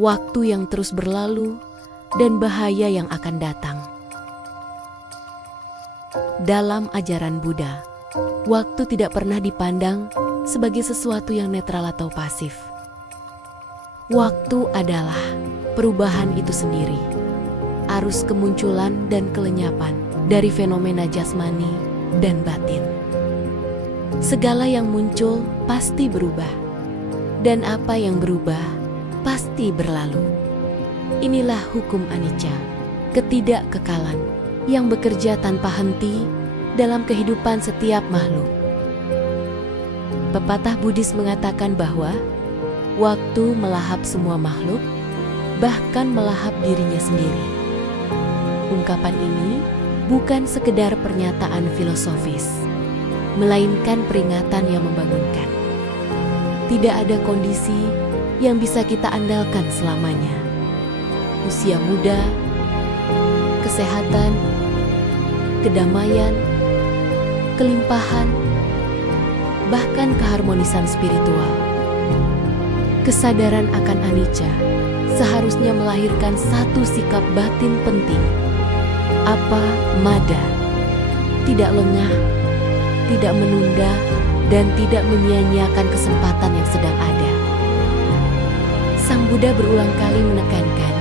waktu yang terus berlalu, dan bahaya yang akan datang. Dalam ajaran Buddha, waktu tidak pernah dipandang sebagai sesuatu yang netral atau pasif. Waktu adalah perubahan itu sendiri, arus kemunculan dan kelenyapan dari fenomena jasmani dan batin. Segala yang muncul pasti berubah, dan apa yang berubah pasti berlalu. Inilah hukum anicca, ketidakkekalan yang bekerja tanpa henti dalam kehidupan setiap makhluk. Pepatah Buddhis mengatakan bahwa waktu melahap semua makhluk, bahkan melahap dirinya sendiri. Ungkapan ini bukan sekedar pernyataan filosofis, melainkan peringatan yang membangunkan. Tidak ada kondisi yang bisa kita andalkan selamanya. Usia muda, kesehatan, kedamaian, kelimpahan, bahkan keharmonisan spiritual. Kesadaran akan anicca seharusnya melahirkan satu sikap batin penting. Apa mada, tidak lengah, tidak menunda, dan tidak menyia-nyiakan kesempatan yang sedang ada. Sang Buddha berulang kali menekankan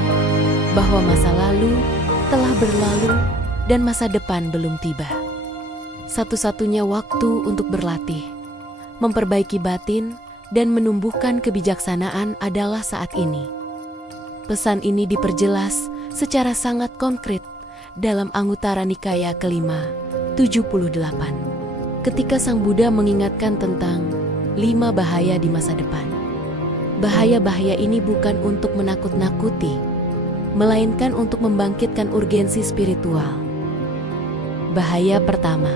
bahwa masa lalu telah berlalu dan masa depan belum tiba. Satu-satunya waktu untuk berlatih, memperbaiki batin, dan menumbuhkan kebijaksanaan adalah saat ini. Pesan ini diperjelas secara sangat konkret dalam Anguttara Nikaya kelima, 78. Ketika Sang Buddha mengingatkan tentang 5 bahaya di masa depan. Bahaya-bahaya ini bukan untuk menakut-nakuti, melainkan untuk membangkitkan urgensi spiritual. Bahaya pertama,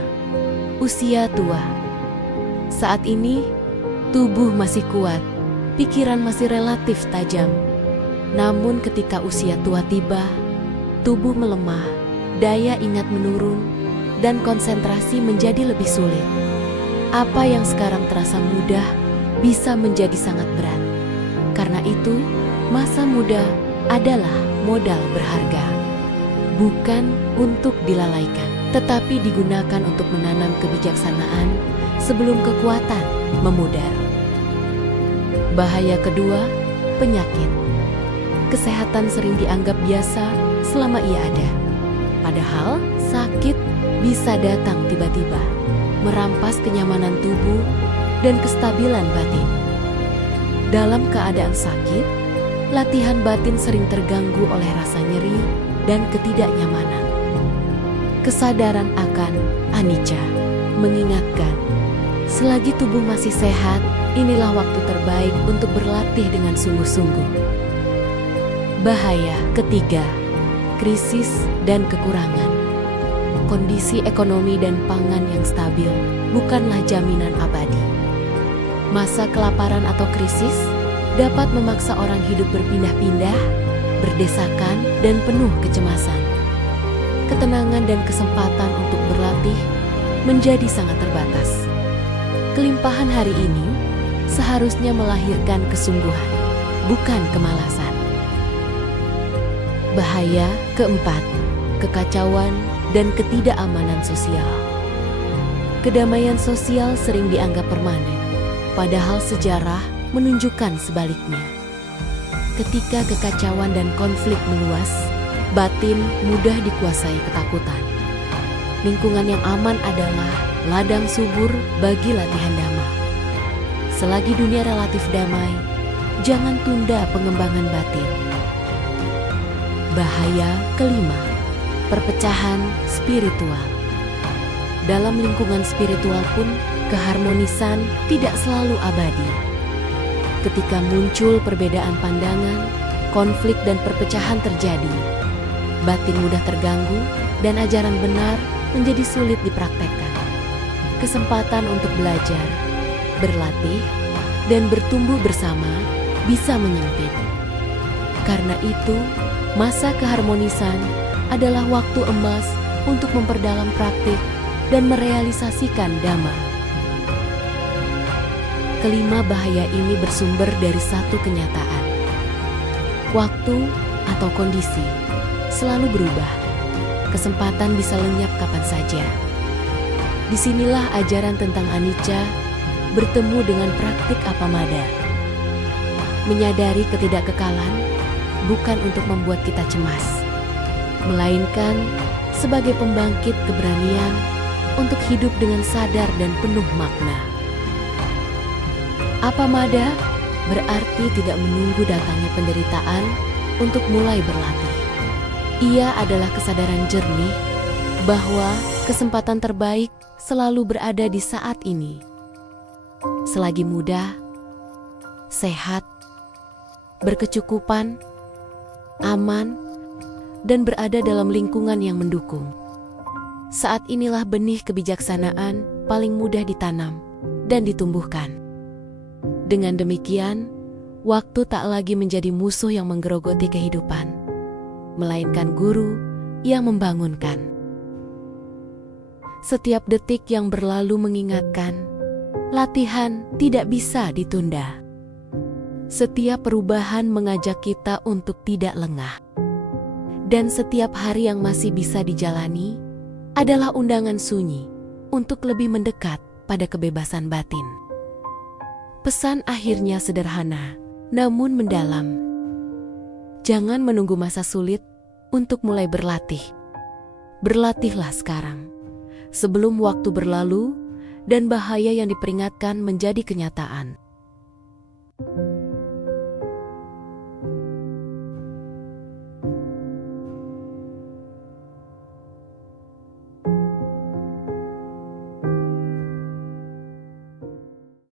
usia tua. Saat ini, tubuh masih kuat, pikiran masih relatif tajam. Namun ketika usia tua tiba, tubuh melemah, daya ingat menurun, dan konsentrasi menjadi lebih sulit. Apa yang sekarang terasa mudah bisa menjadi sangat berat. Karena itu, masa muda adalah modal berharga. Bukan untuk dilalaikan, tetapi digunakan untuk menanam kebijaksanaan sebelum kekuatan memudar. Bahaya kedua, penyakit. Kesehatan sering dianggap biasa selama ia ada. Padahal sakit bisa datang tiba-tiba, merampas kenyamanan tubuh dan kestabilan batin. Dalam keadaan sakit, latihan batin sering terganggu oleh rasa nyeri dan ketidaknyamanan. Kesadaran akan anicca mengingatkan, selagi tubuh masih sehat, inilah waktu terbaik untuk berlatih dengan sungguh-sungguh. Bahaya ketiga, krisis dan kekurangan. Kondisi ekonomi dan pangan yang stabil bukanlah jaminan abadi. Masa kelaparan atau krisis dapat memaksa orang hidup berpindah-pindah, berdesakan, dan penuh kecemasan. Ketenangan dan kesempatan untuk berlatih menjadi sangat terbatas. Kelimpahan hari ini seharusnya melahirkan kesungguhan, bukan kemalasan. Bahaya keempat, kekacauan dan ketidakamanan sosial. Kedamaian sosial sering dianggap permanen, padahal sejarah menunjukkan sebaliknya. Ketika kekacauan dan konflik meluas, batin mudah dikuasai ketakutan. Lingkungan yang aman adalah ladang subur bagi latihan damai. Selagi dunia relatif damai, jangan tunda pengembangan batin. Bahaya kelima, perpecahan spiritual. Dalam lingkungan spiritual pun, keharmonisan tidak selalu abadi. Ketika muncul perbedaan pandangan, konflik dan perpecahan terjadi, batin mudah terganggu dan ajaran benar menjadi sulit dipraktekkan. Kesempatan untuk belajar, berlatih, dan bertumbuh bersama bisa menyempit. Karena itu, masa keharmonisan adalah waktu emas untuk memperdalam praktik dan merealisasikan dhamma. Kelima bahaya ini bersumber dari satu kenyataan. Waktu atau kondisi selalu berubah. Kesempatan bisa lenyap kapan saja. Disinilah ajaran tentang anicca bertemu dengan praktik appamada. Menyadari ketidakkekalan bukan untuk membuat kita cemas, melainkan sebagai pembangkit keberanian untuk hidup dengan sadar dan penuh makna. Appamada berarti tidak menunggu datangnya penderitaan untuk mulai berlatih. Ia adalah kesadaran jernih bahwa kesempatan terbaik selalu berada di saat ini. Selagi muda, sehat, berkecukupan, aman, dan berada dalam lingkungan yang mendukung. Saat inilah benih kebijaksanaan paling mudah ditanam dan ditumbuhkan. Dengan demikian, waktu tak lagi menjadi musuh yang menggerogoti kehidupan, melainkan guru yang membangunkan. Setiap detik yang berlalu mengingatkan, latihan tidak bisa ditunda. Setiap perubahan mengajak kita untuk tidak lengah. Dan setiap hari yang masih bisa dijalani adalah undangan sunyi untuk lebih mendekat pada kebebasan batin. Pesan akhirnya sederhana, namun mendalam. Jangan menunggu masa sulit untuk mulai berlatih. Berlatihlah sekarang, sebelum waktu berlalu dan bahaya yang diperingatkan menjadi kenyataan.